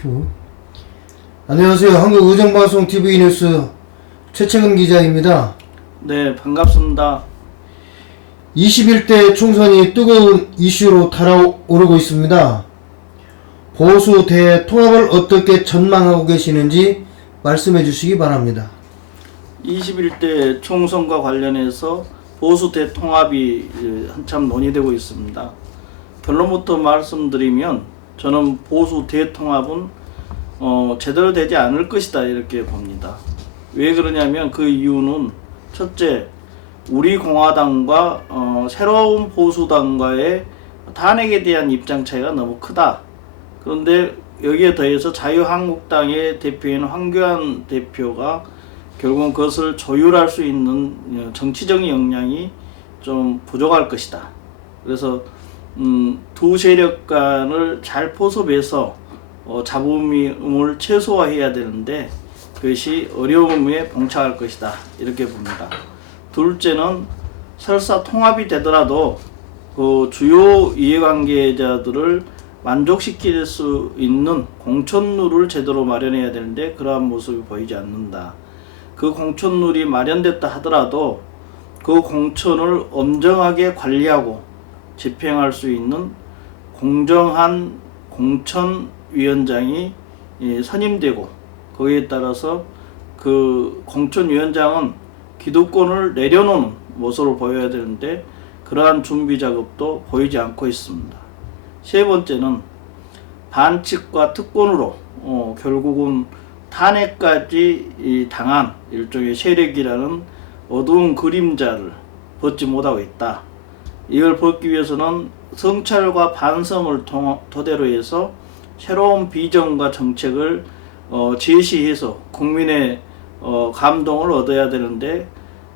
큐. 안녕하세요. 한국의정방송 TV 뉴스 최채근 기자입니다. 네, 반갑습니다. 21대 총선이 뜨거운 이슈로 달아오르고 있습니다. 보수 대통합을 어떻게 전망하고 계시는지 말씀해 주시기 바랍니다. 21대 총선과 관련해서 보수 대통합이 한참 논의되고 있습니다. 결론부터 말씀드리면 저는 보수 대통합은 제대로 되지 않을 것이다 이렇게 봅니다. 왜 그러냐면 그 이유는 첫째, 우리 공화당과 새로운 보수당과의 탄핵에 대한 입장 차이가 너무 크다. 그런데 여기에 더해서 자유한국당의 대표인 황교안 대표가 결국은 그것을 조율할 수 있는 정치적인 역량이 좀 부족할 것이다. 그래서 두 세력 간을 잘 포섭해서 잡음을 최소화해야 되는데 그것이 어려움에 봉착할 것이다 이렇게 봅니다. 둘째는 설사 통합이 되더라도 그 주요 이해관계자들을 만족시킬 수 있는 공천룰을 제대로 마련해야 되는데 그러한 모습이 보이지 않는다. 그 공천룰이 마련됐다 하더라도 그 공천을 엄정하게 관리하고 집행할 수 있는 공정한 공천위원장이 선임되고 거기에 따라서 그 공천위원장은 기득권을 내려놓는 모습을 보여야 되는데 그러한 준비 작업도 보이지 않고 있습니다. 세 번째는 반칙과 특권으로 결국은 탄핵까지 당한 일종의 세력이라는 어두운 그림자를 벗지 못하고 있다. 이걸 벗기 위해서는 성찰과 반성을 토대로 해서 새로운 비전과 정책을 제시해서 국민의 감동을 얻어야 되는데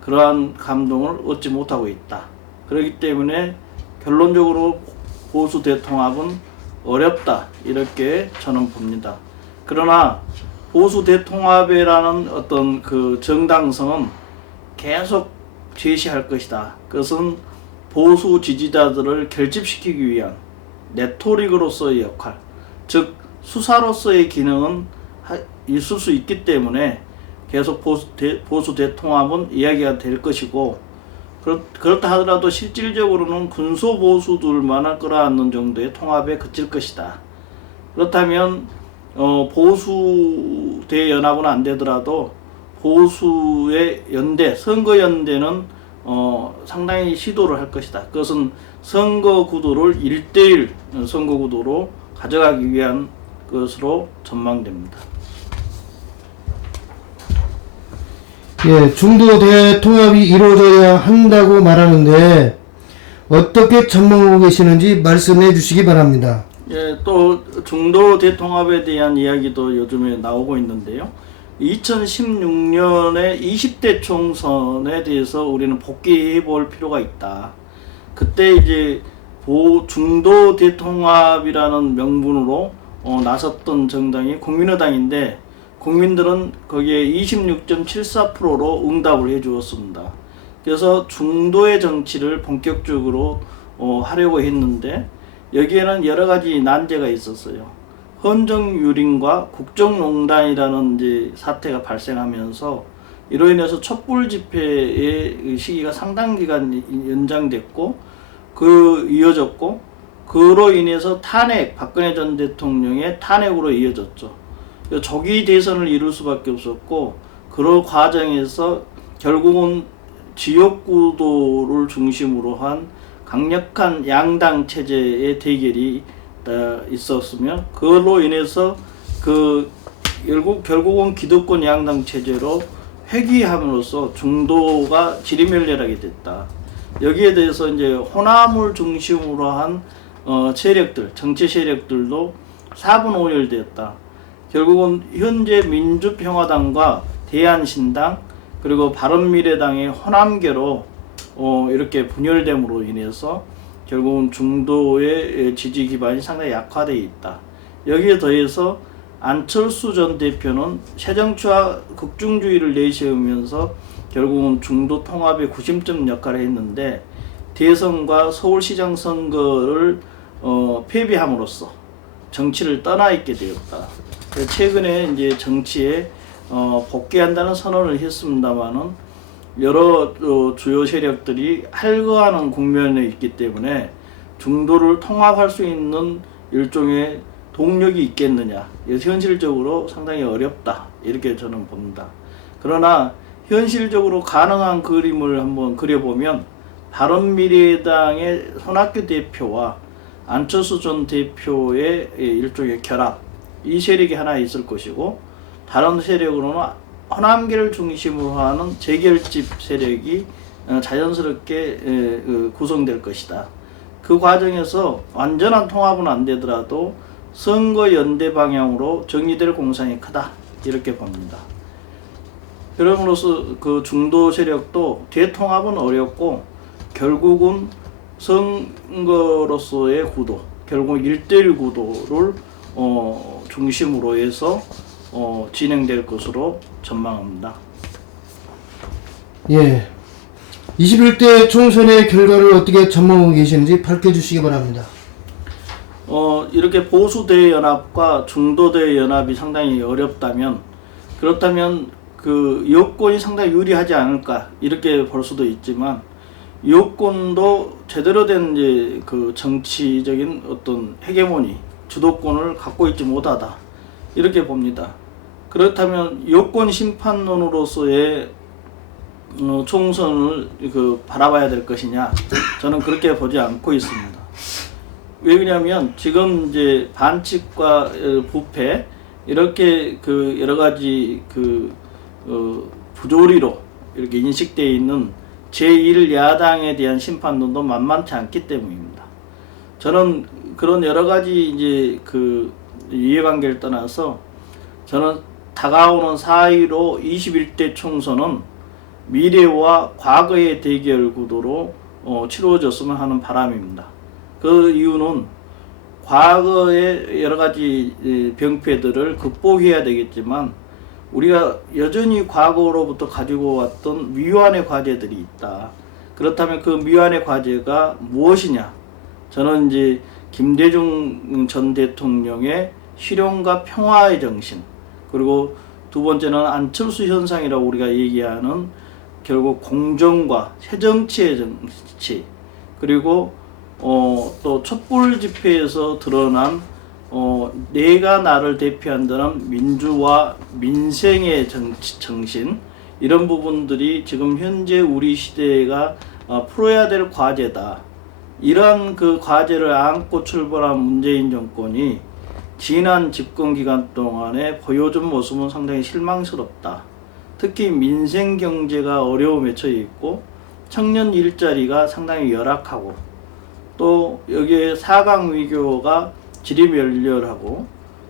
그러한 감동을 얻지 못하고 있다. 그렇기 때문에 결론적으로 보수 대통합은 어렵다 이렇게 저는 봅니다. 그러나 보수 대통합이라는 어떤 그 정당성은 계속 제시할 것이다. 그것은 보수 지지자들을 결집시키기 위한 네트워크로서의 역할, 즉 수사로서의 기능은 있을 수 있기 때문에 계속 보수 대통합은 이야기가 될 것이고 그렇다 하더라도 실질적으로는 군소보수들만을 끌어안는 정도의 통합에 그칠 것이다. 그렇다면 보수 대연합은 안 되더라도 보수의 연대, 선거연대는 상당히 시도를 할 것이다. 그것은 선거구도를 1대1 선거구도로 가져가기 위한 것으로 전망됩니다. 예, 중도 대통합이 이루어져야 한다고 말하는데 어떻게 전망하고 계시는지 말씀해 주시기 바랍니다. 예, 또 중도 대통합에 대한 이야기도 요즘에 나오고 있는데요. 2016년에 20대 총선에 대해서 우리는 복귀해 볼 필요가 있다. 그때 이제 중도 대통합이라는 명분으로 나섰던 정당이 국민의당인데 국민들은 거기에 26.74%로 응답을 해 주었습니다. 그래서 중도의 정치를 본격적으로 하려고 했는데 여기에는 여러 가지 난제가 있었어요. 헌정유린과 국정농단이라는 이제 사태가 발생하면서 이로 인해서 촛불 집회의 시기가 상당 기간 연장됐고 이어졌고 그로 인해서 박근혜 전 대통령의 탄핵으로 이어졌죠. 조기 대선을 이룰 수밖에 없었고 그런 과정에서 결국은 지역구도를 중심으로 한 강력한 양당 체제의 대결이 있었으면 그걸로 인해서 결국은 기득권 양당 체제로 회귀함으로써 중도가 지리멸렬하게 됐다. 여기에 대해서 이제 호남을 중심으로 한 세력들, 정치 세력들도 4분 5열 되었다. 결국은 현재 민주평화당과 대한신당 그리고 바른미래당의 호남계로 이렇게 분열됨으로 인해서 결국은 중도의 지지 기반이 상당히 약화되어 있다. 여기에 더해서 안철수 전 대표는 새정치와 극중주의를 내세우면서 결국은 중도 통합의 구심점 역할을 했는데 대선과 서울시장 선거를 패배함으로써 정치를 떠나 있게 되었다. 최근에 이제 정치에 복귀한다는 선언을 했습니다만은 여러 주요 세력들이 할거하는 국면에 있기 때문에 중도를 통합할 수 있는 일종의 동력이 있겠느냐, 현실적으로 상당히 어렵다 이렇게 저는 봅니다. 그러나 현실적으로 가능한 그림을 한번 그려보면 바른미래당의 손학규 대표와 안철수 전 대표의 일종의 결합, 이 세력이 하나 있을 것이고, 다른 세력으로는 호남계를 중심으로 하는 재결집 세력이 자연스럽게 구성될 것이다. 그 과정에서 완전한 통합은 안 되더라도 선거 연대 방향으로 정리될 공산이 크다 이렇게 봅니다. 그럼으로써 그 중도 세력도 대통합은 어렵고 결국은 선거로서의 구도, 결국 1대1 구도를 중심으로 해서 진행될 것으로 전망합니다. 예. 21대 총선의 결과를 어떻게 전망하고 계시는지 밝혀주시기 바랍니다. 이렇게 보수대연합과 중도대연합이 상당히 어렵다면, 그렇다면 그 여권이 상당히 유리하지 않을까 이렇게 볼 수도 있지만, 여권도 제대로 된 이제 그 정치적인 어떤 헤게모니, 주도권을 갖고 있지 못하다 이렇게 봅니다. 그렇다면 여권 심판론으로서의 총선을 바라봐야 될 것이냐, 저는 그렇게 보지 않고 있습니다. 왜 그러냐면 지금 이제 반칙과 부패 이렇게 그 여러 가지 부조리로 이렇게 인식되어 있는 제1야당에 대한 심판론도 만만치 않기 때문입니다. 저는 그런 여러 가지 이제 이해관계를 떠나서 저는 다가오는 4.15 21대 총선은 미래와 과거의 대결 구도로 치루어졌으면 하는 바람입니다. 그 이유는 과거의 여러 가지 병폐들을 극복해야 되겠지만 우리가 여전히 과거로부터 가지고 왔던 미완의 과제들이 있다. 그렇다면 그 미완의 과제가 무엇이냐? 저는 이제 김대중 전 대통령의 실용과 평화의 정신, 그리고 두 번째는 안철수 현상이라고 우리가 얘기하는 결국 공정과 새정치의 정치, 그리고 또 촛불 집회에서 드러난 내가 나를 대표한다는 민주와 민생의 정신, 이런 부분들이 지금 현재 우리 시대가 풀어야 될 과제다. 이러한 그 과제를 안고 출발한 문재인 정권이 지난 집권 기간 동안에 보여준 모습은 상당히 실망스럽다. 특히 민생 경제가 어려움에 처해 있고 청년 일자리가 상당히 열악하고, 또 여기에 4강 위교가 지리멸렬하고,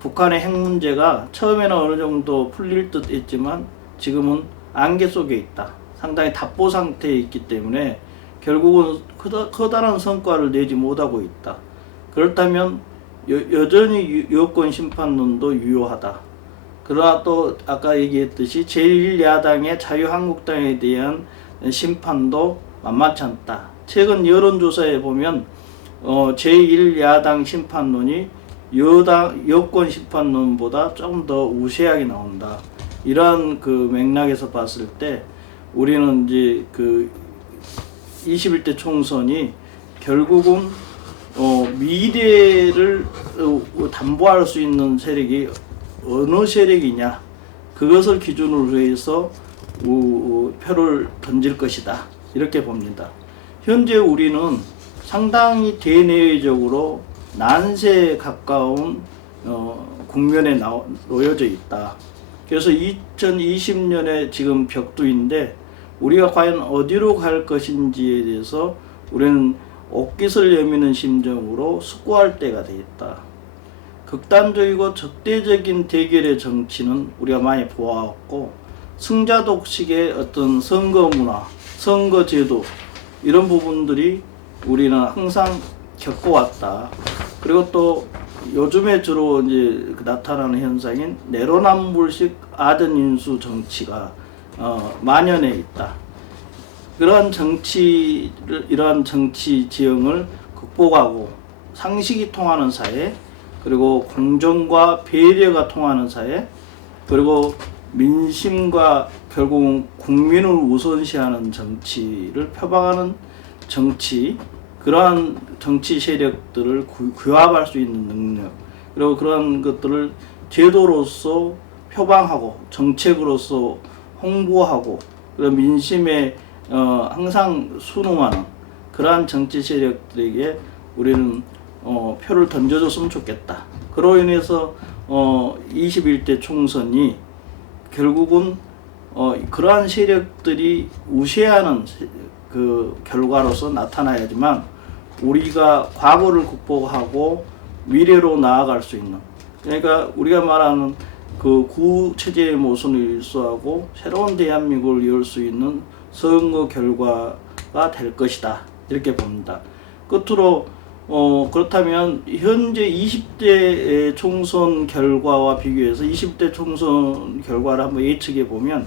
북한의 핵 문제가 처음에는 어느 정도 풀릴 듯 했지만 지금은 안개 속에 있다. 상당히 답보 상태에 있기 때문에 결국은 커다란 성과를 내지 못하고 있다. 그렇다면 여전히 여권 심판론도 유효하다. 그러나 또 아까 얘기했듯이 제1야당의 자유한국당에 대한 심판도 만만치 않다. 최근 여론조사에 보면 제1야당 심판론이 여권 심판론보다 조금 더 우세하게 나온다. 이러한 맥락에서 봤을 때 우리는 이제 21대 총선이 결국은 미래를 담보할 수 있는 세력이 어느 세력이냐, 그것을 기준으로 해서 표를 던질 것이다 이렇게 봅니다. 현재 우리는 상당히 대내외적으로 난세에 가까운 국면에 놓여져 있다. 그래서 2020년에 지금 벽두인데 우리가 과연 어디로 갈 것인지에 대해서 우리는 옷깃을 여미는 심정으로 숙고할 때가 되었다. 극단적이고 적대적인 대결의 정치는 우리가 많이 보아왔고, 승자 독식의 어떤 선거 문화, 선거 제도, 이런 부분들이 우리는 항상 겪어왔다. 그리고 또 요즘에 주로 이제 나타나는 현상인 내로남불식 아전인수 정치가 만연해 있다. 이러한 정치 지형을 극복하고 상식이 통하는 사회, 그리고 공정과 배려가 통하는 사회, 그리고 민심과 결국은 국민을 우선시하는 정치를 표방하는 정치, 그러한 정치 세력들을 규합할 수 있는 능력, 그리고 그러한 것들을 제도로서 표방하고 정책으로서 홍보하고 그리고 민심에 항상 순응하는 그러한 정치 세력들에게 우리는 표를 던져줬으면 좋겠다. 그로 인해서 21대 총선이 결국은 그러한 세력들이 우세하는 그 결과로서 나타나야지만 우리가 과거를 극복하고 미래로 나아갈 수 있는, 그러니까 우리가 말하는 그 구체제의 모순을 일소하고 새로운 대한민국을 열 수 있는 선거 결과가 될 것이다, 이렇게 봅니다. 끝으로 그렇다면 현재 20대 총선 결과와 비교해서 20대 총선 결과를 한번 예측해 보면,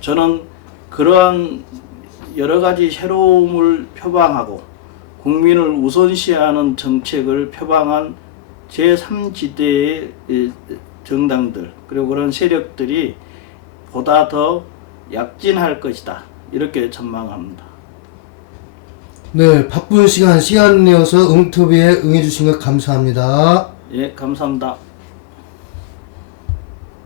저는 그러한 여러 가지 새로움을 표방하고 국민을 우선시하는 정책을 표방한 제3지대의 정당들, 그리고 그런 세력들이 보다 더 약진할 것이다, 이렇게 전망합니다. 네, 바쁜 시간 내어서 응투비에 응해주신 것 감사합니다. 예, 감사합니다.